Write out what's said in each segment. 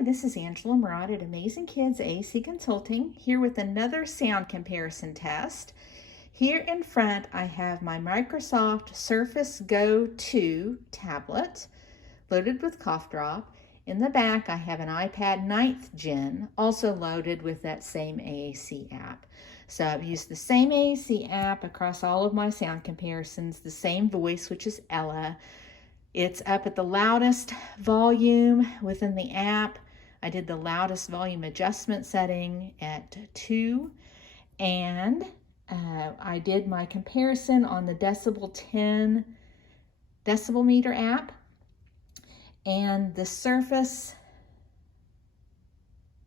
Hi, this is Angela Moorad at Amazing Kids AAC Consulting, here with another sound comparison test. Here in front, I have my Microsoft Surface Go 2 tablet, loaded with cough drop. In the back, I have an iPad 9th Gen, also loaded with that same AAC app. So I've used the same AAC app across all of my sound comparisons, the same voice, which is Ella. It's up at the loudest volume within the app. I did the loudest volume adjustment setting at 2, and I did my comparison on the decibel 10 decibel meter app, and the Surface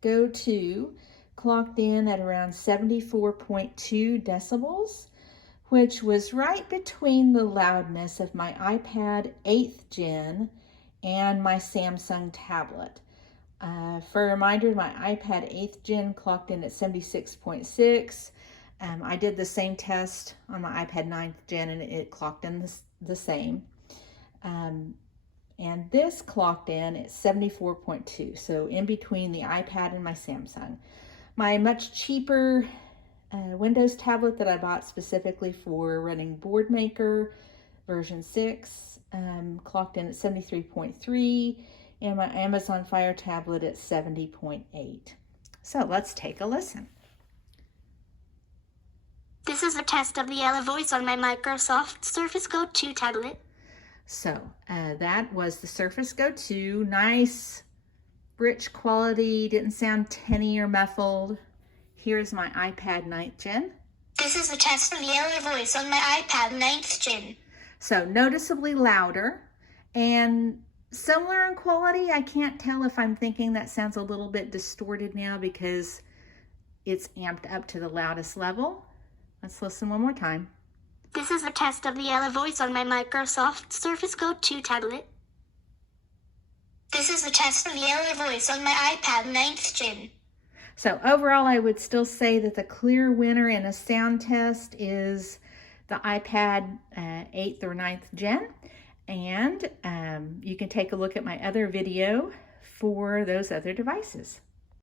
Go 2 clocked in at around 74.2 decibels, which was right between the loudness of my iPad 8th Gen and my Samsung tablet. For a reminder, my iPad 8th Gen clocked in at 76.6. I did the same test on my iPad 9th Gen and it clocked in the same. And this clocked in at 74.2, so in between the iPad and my Samsung. My much cheaper Windows tablet that I bought specifically for running BoardMaker version 6 clocked in at 73.3, and my Amazon Fire tablet at 70.8. So let's take a listen. This is a test of the Ella voice on my Microsoft Surface Go 2 tablet. So that was the Surface Go 2. Nice, rich quality, didn't sound tinny or muffled. Here's my iPad 9th Gen. This is a test of the Ella voice on my iPad 9th Gen. So noticeably louder and similar in quality. I can't tell if I'm thinking that sounds a little bit distorted now because it's amped up to the loudest level. Let's listen one more time. This is a test of the Ella voice on my Microsoft Surface Go 2 tablet. This is a test of the Ella voice on my iPad 9th Gen. So overall, I would still say that the clear winner in a sound test is the iPad 8th or 9th Gen. And you can take a look at my other video for those other devices.